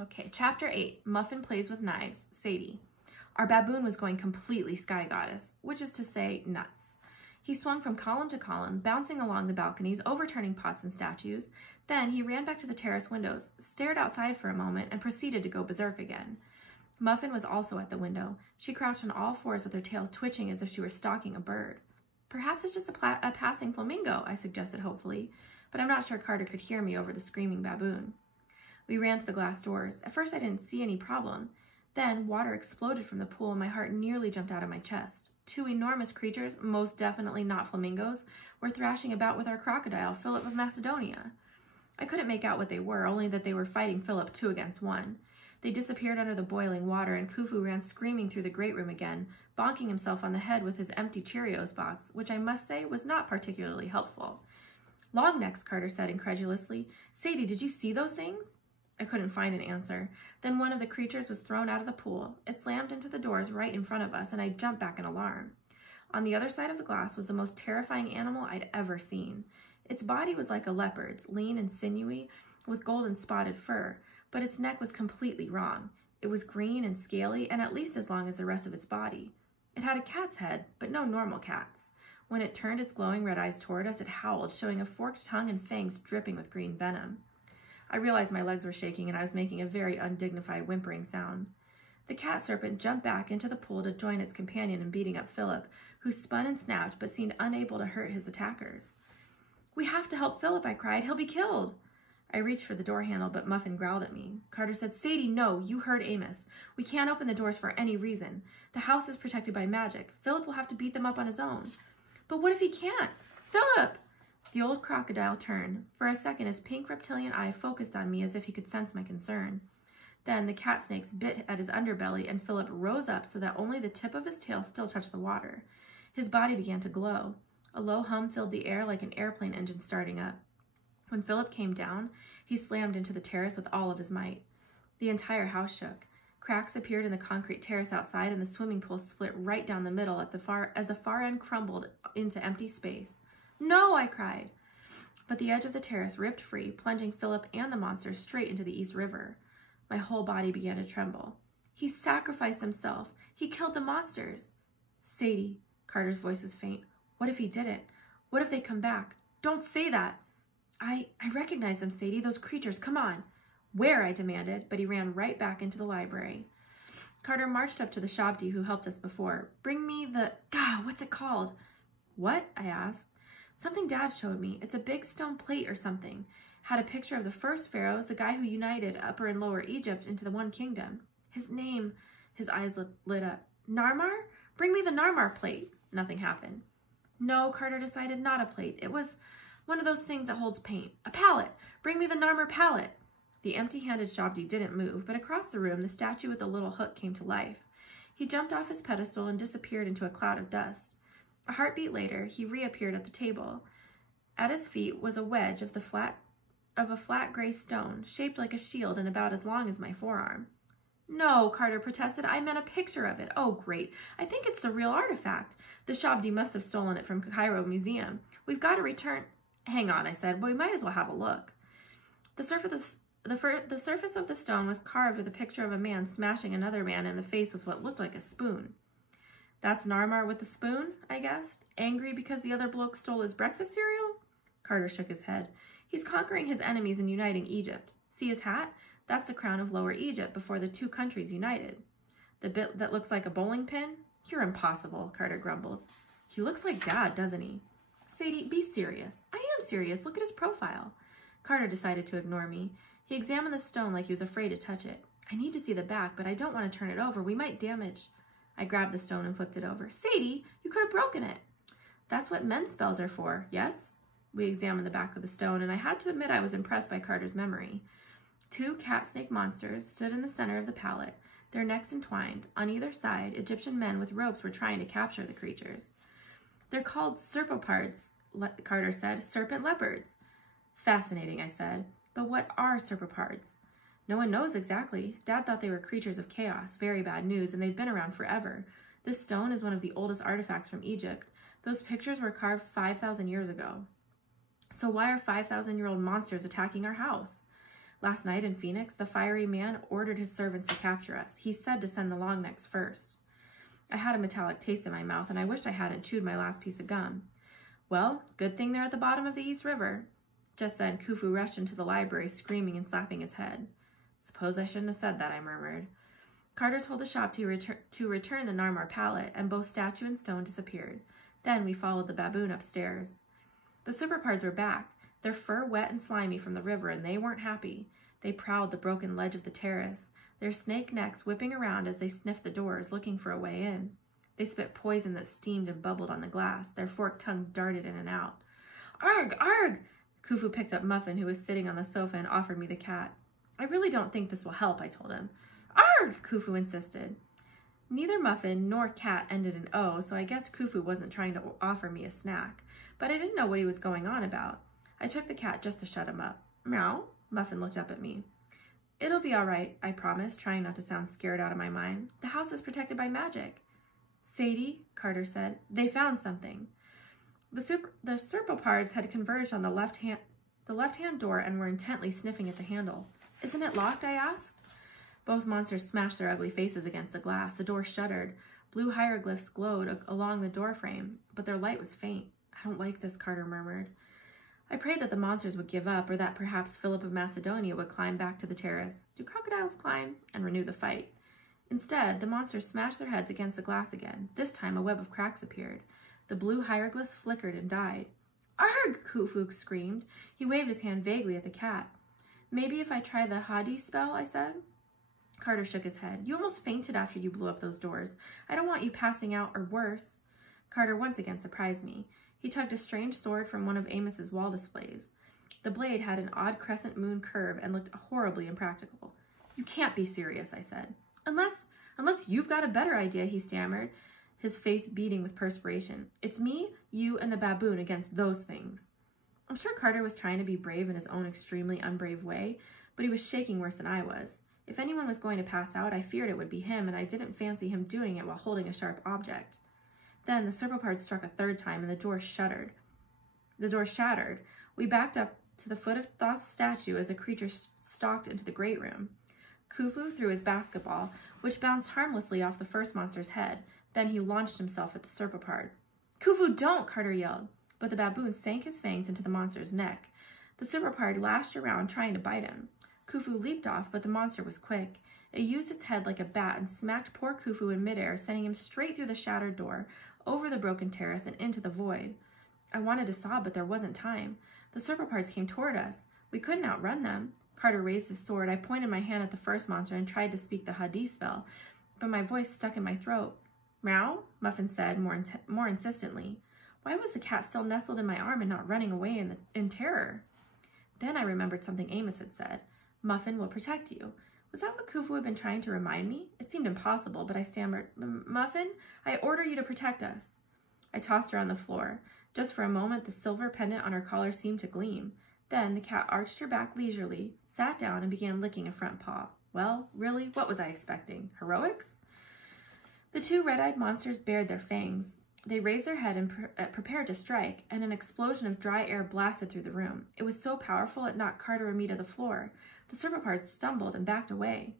Okay, Chapter 8, Muffin Plays with Knives, Sadie. Our baboon was going completely sky goddess, which is to say, nuts. He swung from column to column, bouncing along the balconies, overturning pots and statues. Then he ran back to the terrace windows, stared outside for a moment, and proceeded to go berserk again. Muffin was also at the window. She crouched on all fours with her tail twitching as if she were stalking a bird. Perhaps it's just a passing flamingo, I suggested hopefully, but I'm not sure Carter could hear me over the screaming baboon. We ran to the glass doors. At first I didn't see any problem. Then water exploded from the pool and my heart nearly jumped out of my chest. Two enormous creatures, most definitely not flamingos, were thrashing about with our crocodile, Philip of Macedonia. I couldn't make out what they were, only that they were fighting Philip 2 against 1. They disappeared under the boiling water, and Khufu ran screaming through the great room again, bonking himself on the head with his empty Cheerios box, which I must say was not particularly helpful. Longnecks, Carter said incredulously. Sadie, did you see those things? I couldn't find an answer. Then one of the creatures was thrown out of the pool. It slammed into the doors right in front of us, and I jumped back in alarm. On the other side of the glass was the most terrifying animal I'd ever seen. Its body was like a leopard's, lean and sinewy, with golden spotted fur, but its neck was completely wrong. It was green and scaly, and at least as long as the rest of its body. It had a cat's head, but no normal cat's. When it turned its glowing red eyes toward us, it howled, showing a forked tongue and fangs dripping with green venom. I realized my legs were shaking and I was making a very undignified whimpering sound. The cat serpent jumped back into the pool to join its companion in beating up Philip, who spun and snapped but seemed unable to hurt his attackers. We have to help Philip, I cried. He'll be killed. I reached for the door handle, but Muffin growled at me. Carter said, Sadie, no, you heard Amos. We can't open the doors for any reason. The house is protected by magic. Philip will have to beat them up on his own. But what if he can't? Philip! The old crocodile turned. For a second, his pink reptilian eye focused on me as if he could sense my concern. Then the cat snakes bit at his underbelly, and Philip rose up so that only the tip of his tail still touched the water. His body began to glow. A low hum filled the air like an airplane engine starting up. When Philip came down, he slammed into the terrace with all of his might. The entire house shook. Cracks appeared in the concrete terrace outside, and the swimming pool split right down the middle as the far end crumbled into empty space. No, I cried. But the edge of the terrace ripped free, plunging Philip and the monsters straight into the East River. My whole body began to tremble. He sacrificed himself. He killed the monsters. Sadie, Carter's voice was faint. What if he didn't? What if they come back? Don't say that. I recognize them, Sadie. Those creatures, come on. Where? I demanded, but he ran right back into the library. Carter marched up to the Shabdi who helped us before. Bring me the... God, what's it called? What? I asked. Something Dad showed me. It's a big stone plate or something. Had a picture of the first pharaohs, the guy who united Upper and Lower Egypt into the one kingdom. His name... His eyes lit up. Narmar? Bring me the Narmar plate. Nothing happened. No, Carter decided, not a plate. It was one of those things that holds paint. A palette. Bring me the Narmar palette. The empty-handed Shabdi didn't move, but across the room, the statue with the little hook came to life. He jumped off his pedestal and disappeared into a cloud of dust. A heartbeat later, he reappeared at the table. At his feet was a wedge of a flat gray stone, shaped like a shield and about as long as my forearm. No, Carter protested. I meant a picture of it. Oh, great. I think it's the real artifact. The Shabdi must have stolen it from Cairo Museum. We've got to return... Hang on, I said. Well, we might as well have a look. The surface of the stone was carved with a picture of a man smashing another man in the face with what looked like a spoon. That's Narmar with the spoon, I guessed. Angry because the other bloke stole his breakfast cereal? Carter shook his head. He's conquering his enemies and uniting Egypt. See his hat? That's the crown of Lower Egypt before the two countries united. The bit that looks like a bowling pin? You're impossible, Carter grumbled. He looks like Dad, doesn't he? Sadie, be serious. I am serious. Look at his profile. Carter decided to ignore me. He examined the stone like he was afraid to touch it. I need to see the back, but I don't want to turn it over. We might damage... I grabbed the stone and flipped it over. Sadie, you could have broken it. That's what men's spells are for, yes? We examined the back of the stone, and I had to admit I was impressed by Carter's memory. Two cat-snake monsters stood in the center of the palette, their necks entwined. On either side, Egyptian men with ropes were trying to capture the creatures. They're called serpopards, Carter said. Serpent leopards. Fascinating, I said. But what are serpopards? No one knows exactly. Dad thought they were creatures of chaos, very bad news, and they've been around forever. This stone is one of the oldest artifacts from Egypt. Those pictures were carved 5,000 years ago. So why are 5,000-year-old monsters attacking our house? Last night in Phoenix, the fiery man ordered his servants to capture us. He said to send the longnecks first. I had a metallic taste in my mouth, and I wished I hadn't chewed my last piece of gum. Well, good thing they're at the bottom of the East River. Just then, Khufu rushed into the library, screaming and slapping his head. Suppose I shouldn't have said that, I murmured. Carter told the shop to return the Narmar pallet, and both statue and stone disappeared. Then we followed the baboon upstairs. The Superpards were back, their fur wet and slimy from the river, and they weren't happy. They prowled the broken ledge of the terrace, their snake necks whipping around as they sniffed the doors, looking for a way in. They spit poison that steamed and bubbled on the glass. Their forked tongues darted in and out. Arg! Arg! Khufu picked up Muffin, who was sitting on the sofa, and offered me the cat. I really don't think this will help, I told him. Arg! Khufu insisted. Neither Muffin nor cat ended in O, so I guessed Khufu wasn't trying to offer me a snack. But I didn't know what he was going on about. I took the cat just to shut him up. Meow? Muffin looked up at me. It'll be all right, I promised, trying not to sound scared out of my mind. The house is protected by magic. Sadie, Carter said, they found something. The Serpopards had converged on the left-hand door and were intently sniffing at the handle. Isn't it locked? I asked. Both monsters smashed their ugly faces against the glass. The door shuddered. Blue hieroglyphs glowed along the doorframe, but their light was faint. I don't like this, Carter murmured. I prayed that the monsters would give up, or that perhaps Philip of Macedonia would climb back to the terrace. Do crocodiles climb? And renew the fight. Instead, the monsters smashed their heads against the glass again. This time, a web of cracks appeared. The blue hieroglyphs flickered and died. Arg! Khufu screamed. He waved his hand vaguely at the cat. Maybe if I try the Hadi spell, I said. Carter shook his head. You almost fainted after you blew up those doors. I don't want you passing out or worse. Carter once again surprised me. He tugged a strange sword from one of Amos's wall displays. The blade had an odd crescent moon curve and looked horribly impractical. You can't be serious, I said. Unless you've got a better idea, he stammered, his face beading with perspiration. It's me, you, and the baboon against those things. I'm sure Carter was trying to be brave in his own extremely unbrave way, but he was shaking worse than I was. If anyone was going to pass out, I feared it would be him, and I didn't fancy him doing it while holding a sharp object. Then the Serpopard struck a third time, and the door shattered. We backed up to the foot of Thoth's statue as the creature stalked into the great room. Khufu threw his basketball, which bounced harmlessly off the first monster's head. Then he launched himself at the Serpopard. Khufu, don't! Carter yelled. But the baboon sank his fangs into the monster's neck. The Serpopard lashed around, trying to bite him. Khufu leaped off, but the monster was quick. It used its head like a bat and smacked poor Khufu in midair, sending him straight through the shattered door, over the broken terrace, and into the void. I wanted to sob, but there wasn't time. The Serpopards came toward us. We couldn't outrun them. Carter raised his sword. I pointed my hand at the first monster and tried to speak the Hadi spell, but my voice stuck in my throat. Meow? Muffin said more insistently. Why was the cat still nestled in my arm and not running away in terror? Then I remembered something Amos had said. Muffin will protect you. Was that what Khufu had been trying to remind me? It seemed impossible, but I stammered, Muffin, I order you to protect us. I tossed her on the floor. Just for a moment, the silver pendant on her collar seemed to gleam. Then the cat arched her back leisurely, sat down, and began licking a front paw. Well, really, what was I expecting? Heroics? The two red-eyed monsters bared their fangs. They raised their head and prepared to strike, and an explosion of dry air blasted through the room. It was so powerful it knocked Carter and me to the floor. The Serpopards stumbled and backed away.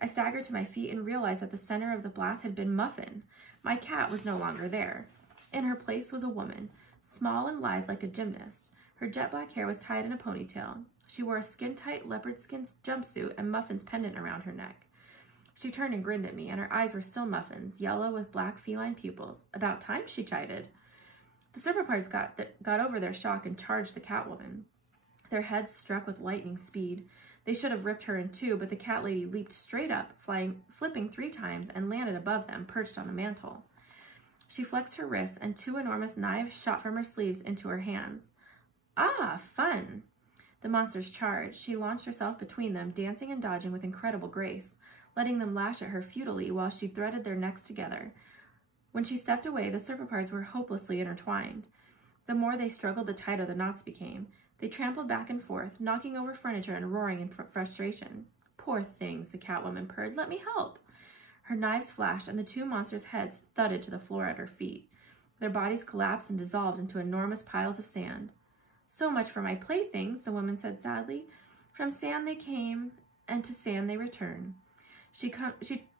I staggered to my feet and realized that the center of the blast had been Muffin. My cat was no longer there. In her place was a woman, small and lithe like a gymnast. Her jet-black hair was tied in a ponytail. She wore a skin-tight leopard skin jumpsuit and Muffin's pendant around her neck. She turned and grinned at me, and her eyes were still Muffin's, yellow with black feline pupils. About time, she chided. The Serpopards got over their shock and charged the Catwoman. Their heads struck with lightning speed. They should have ripped her in two, but the cat lady leaped straight up, flipping 3 times, and landed above them, perched on the mantel. She flexed her wrists, and 2 enormous knives shot from her sleeves into her hands. Ah, fun! The monsters charged. She launched herself between them, dancing and dodging with incredible grace, letting them lash at her futilely while she threaded their necks together. When she stepped away, the Serpopards were hopelessly intertwined. The more they struggled, the tighter the knots became. They trampled back and forth, knocking over furniture and roaring in frustration. Poor things, the Catwoman purred. Let me help. Her knives flashed, and the 2 monsters' heads thudded to the floor at her feet. Their bodies collapsed and dissolved into enormous piles of sand. So much for my playthings, the woman said sadly. From sand they came, and to sand they return. She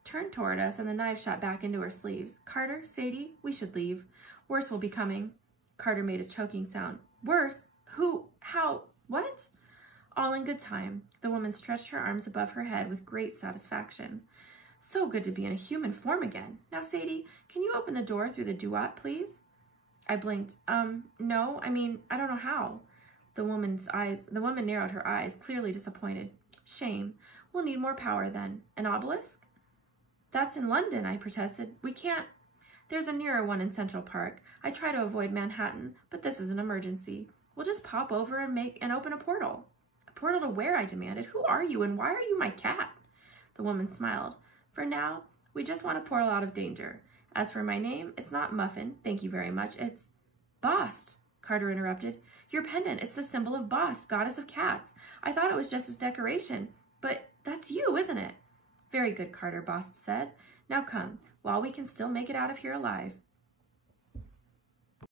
turned toward us, and the knife shot back into her sleeves. Carter, Sadie, we should leave. Worse will be coming. Carter made a choking sound. Worse? Who? How? What? All in good time. The woman stretched her arms above her head with great satisfaction. So good to be in a human form again. Now, Sadie, can you open the door through the duat, please? I blinked. No, I mean, I don't know how. The woman narrowed her eyes, clearly disappointed. Shame. We'll need more power then. An obelisk? That's in London, I protested. We can't. There's a nearer one in Central Park. I try to avoid Manhattan, but this is an emergency. We'll just pop over and open a portal. A portal to where? I demanded. Who are you, and why are you my cat? The woman smiled. For now, we just want a portal out of danger. As for my name, it's not Muffin, thank you very much. It's Bast, Carter interrupted. Your pendant, it's the symbol of Bast, goddess of cats. I thought it was just a decoration, but that's you, isn't it? Very good, Carter, Bast said. Now come, while we can still make it out of here alive.